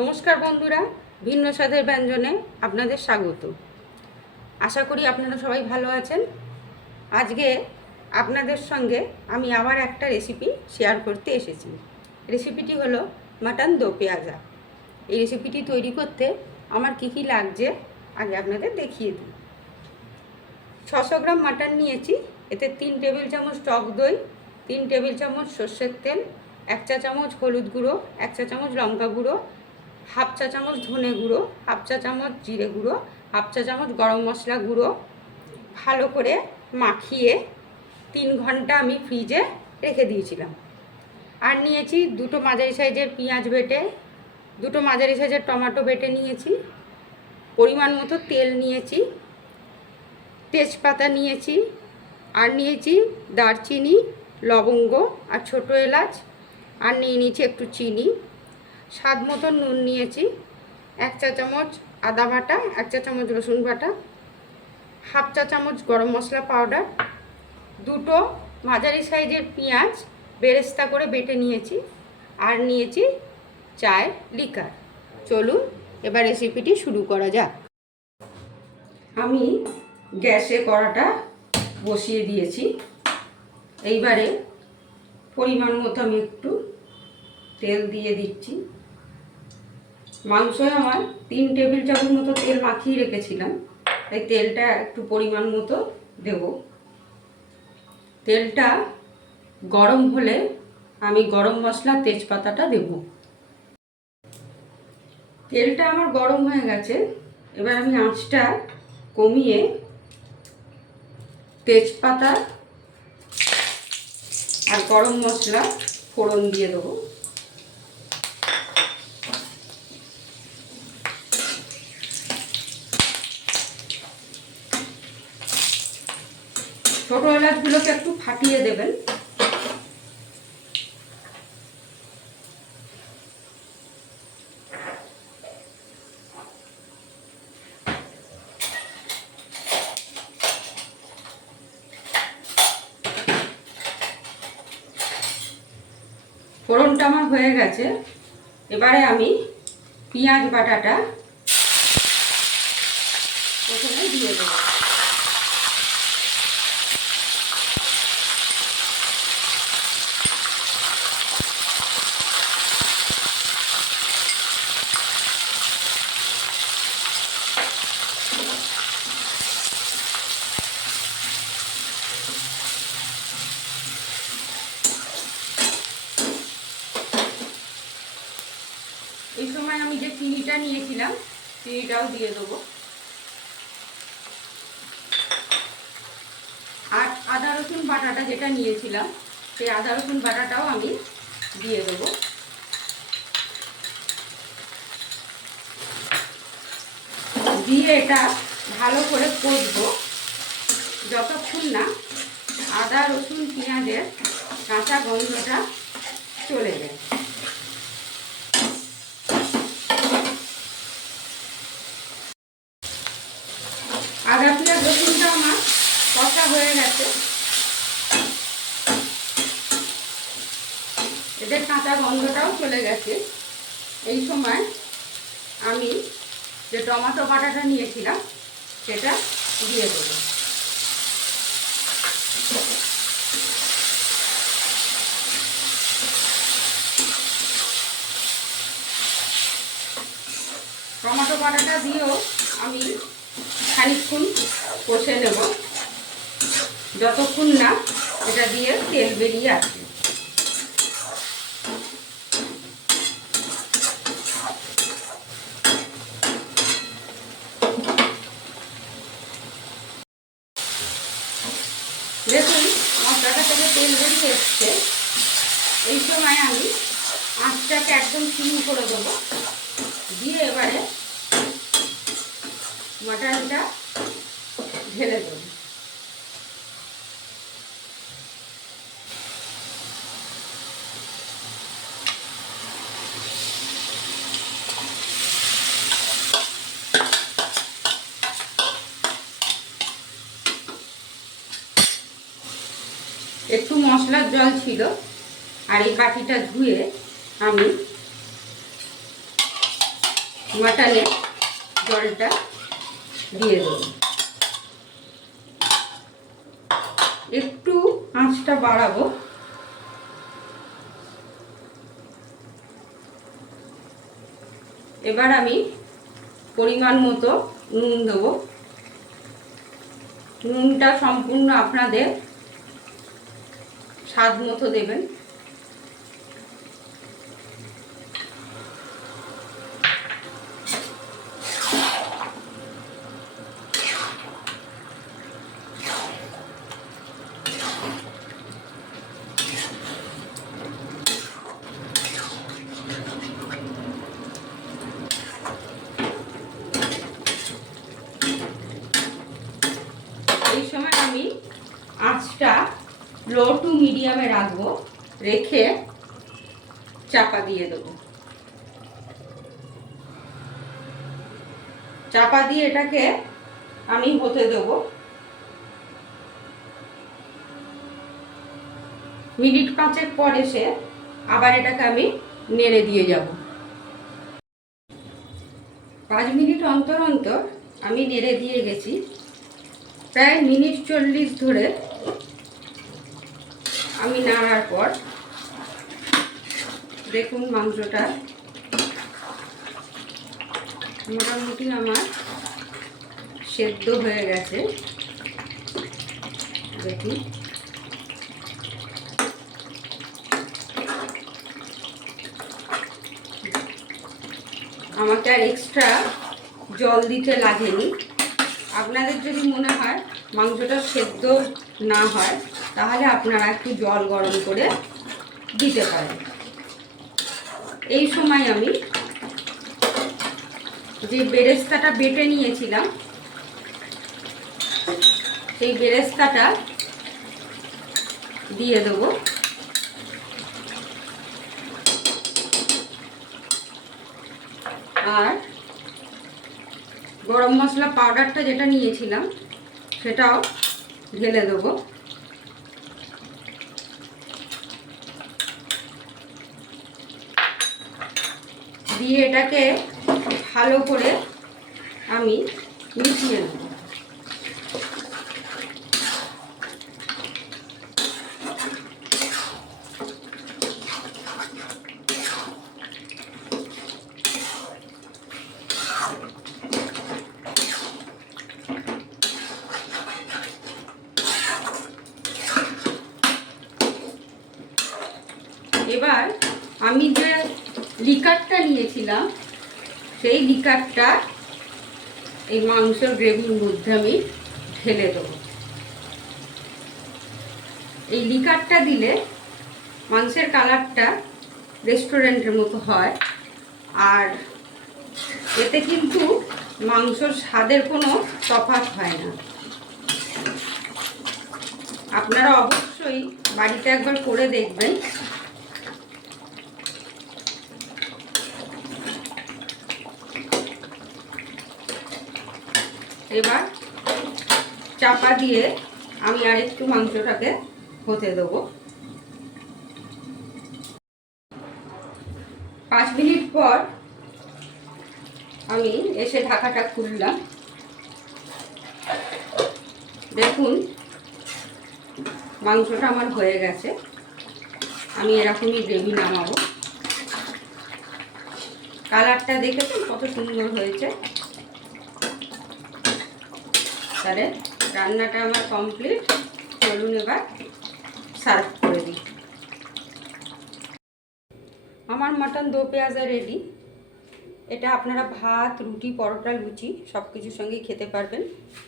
নমস্কার বন্ধুরা, ভিন্ন স্বাদের ব্যঞ্জনে আপনাদের স্বাগত। আশা করি আপনারা সবাই ভালো আছেন। আজকে আপনাদের সঙ্গে আমি আবার একটা রেসিপি শেয়ার করতে এসেছি। রেসিপিটি হলো মাটন দো পেঁয়াজা। এই রেসিপিটি তৈরি করতে আমার কি লাগছে আগে আপনাদের দেখিয়ে দিই। 600 গ্রাম মাটন নিয়েছি। এতে 3 টেবিল চামচ টক দই, 3 টেবিল চামচ সর্ষের তেল, 1 চা চামচ হলুদ গুঁড়ো, 1 চা চামচ লঙ্কা গুঁড়ো, হাফ চা চামচ ধনে গুঁড়ো, হাফ চা চামচ জিরে গুঁড়ো, হাফ চা চামচ গরম মশলা গুঁড়ো ভালো করে মাখিয়ে 3 ঘন্টা আমি ফ্রিজে রেখে দিয়েছিলাম। আর নিয়েছি 2টো মাঝারি সাইজের পেঁয়াজ বেটে, 2টো মাঝারি সাইজের টমেটো বেটে নিয়েছি, পরিমাণ মতো তেল নিয়েছি, তেজপাতা নিয়েছি, আর নিয়েছি দারচিনি, লবঙ্গ আর ছোটো এলাচ, আর নিয়ে নিয়েছি একটু চিনি, স্বাদ মতো নুন নিয়েছি, 1 চা চামচ আদা বাটা, 1 চা চামচ রসুন বাটা, হাফ চা চামচ গরম মশলা পাউডার, 2টো মাঝারি সাইজের পেঁয়াজ বেরেস্তা করে বেটে নিয়েছি, আর নিয়েছি চায়ের লিকার। চলুন এবার রেসিপিটি শুরু করা যাক। আমি গ্যাসে কড়াটা বসিয়ে দিয়েছি। এইবারে পরিমাণ মতো আমি একটু তেল দিয়ে দিচ্ছি। মাংসে আমার 3 টেবিল চামচ মতো তেল মাখিয়ে রেখেছিলাম, তাই তেলটা একটু পরিমাণ মতো দেব। তেলটা গরম হলে আমি গরম মশলা তেজপাতাটা দেব। তেলটা আমার গরম হয়ে গেছে। এবার আমি আঁচটা কমিয়ে তেজপাতা আর গরম মশলা ফোড়ন দিয়ে দেবো। ছোটো এলাচগুলোকে একটু ফাটিয়ে দেবেন। ফোড়নটা আমার হয়ে গেছে। এবারে আমি পেঁয়াজ বাটাটা প্রথমে দিয়ে দেবো। এই সময় আমি যে চিনিটা নিয়েছিলাম চিনিটাও দিয়ে দেবো, আর আদা রসুন বাটাটা যেটা নিয়েছিলাম সেই আদা রসুন বাটাটাও আমি দিয়ে দেবো। দিয়ে এটা ভালো করে কষবো যতক্ষণ না আদা রসুন পেঁয়াজের কাঁচা গন্ধটা চলে যায়। আদা পেঁয়াজ রসুনটা আমার কষা হয়ে গেছে, এদের কাঁচা গন্ধটাও চলে গেছে। এই সময় আমি যে টমেটো বাটাটা নিয়েছিলাম সেটা দিয়ে দেবো। টমেটো বাটাটা দিয়েও আমি খানিকক্ষণ কষে নেব যতক্ষণ না এটা দিয়ে তেল বেরিয়ে আসে। দেখুন মশলাটা থেকে তেল বেরিয়ে এসছে। এই সময় আমি আঁচটাকে একদম সিম করে দেবো, দিয়ে এবারে মাটনটা ঢেলে দেবো। একটু মশলার জল ছিল, আর এই বাটিটা ধুয়ে আমি মাটনে জলটা দিয়ে দেব। একটু আঁচটা বাড়াবো। এবার আমি পরিমাণ মতো নুন দেবো। নুনটা সম্পূর্ণ আপনাদের স্বাদ মতো দেবেন। এই সময় আমি আঁচটা লো টু মিডিয়ামে রাখবো, রেখে চাপা দিয়ে দেবো। চাপা দিয়ে এটাকে আমি হতে দেবো। মিনিট 5 পর এসে আবার এটাকে আমি নেড়ে দিয়ে যাব। 5 মিনিট অন্তর অন্তর আমি নেড়ে দিয়ে গেছি। প্রায় মিনিট 40 ধরে আমি নাড়ার পর দেখুন মাংসটা মোটামুটি আমার সেদ্ধ হয়ে গেছে। দেখুন আমাকে আর এক্সট্রা জল দিতে লাগেনি। আপনাদের যদি মনে হয় মাংসটা সেদ্ধ না হয় তাহলে আপনারা একটু জল গরম করে দিতে পারেন। এই সময় আমি যে বেরেস্তাটা বেটে নিয়েছিলাম সেই বেরেস্তাটা দিয়ে দেবো। আর গরম মশলা পাউডারটা যেটা নিয়েছিলাম সেটাও ঢেলে দেবো। দিয়ে এটাকে ভালো করে আমি মিশিয়ে নেব। এবার আমি যে লিকারটা নিয়েছিলাম সেই লিকারটা এই মাংসের গ্রেভির মধ্যে আমি ঢেলে দেবো। এই লিকারটা দিলে মাংসের কালারটা রেস্টুরেন্টের মতো হয়, আর এতে কিন্তু মাংসর স্বাদের কোনো তফাৎ হয় না। আপনারা অবশ্যই বাড়িতে একবার করে দেখবেন। এবার চাপা দিয়ে আমি আর একটু মাংসটাকে হতে দেবো। 5 মিনিট পর আমি এসে ঢাকাটা খুললাম। দেখুন মাংসটা আমার হয়ে গেছে। আমি এরকমই গ্রেভি নামাবো। কালারটা দেখেছেন কত সুন্দর হয়েছে। তাহলে রান্নাটা আমার কমপ্লিট। চলুন এবার সার্ভ করে দিই। আমার মাটন দো পেঁয়াজা রেডি। এটা আপনারা ভাত, রুটি, পরোটা, লুচি সব কিছুর সঙ্গেই খেতে পারবেন।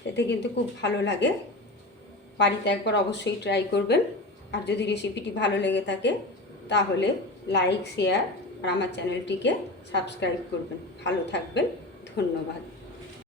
এতে কিন্তু খুব ভালো লাগে। বাড়িতে একবার অবশ্যই ট্রাই করবেন। আর যদি রেসিপিটি ভালো লেগে থাকে তাহলে লাইক, শেয়ার আর আমার চ্যানেলটিকে সাবস্ক্রাইব করবেন। ভালো থাকবেন। ধন্যবাদ।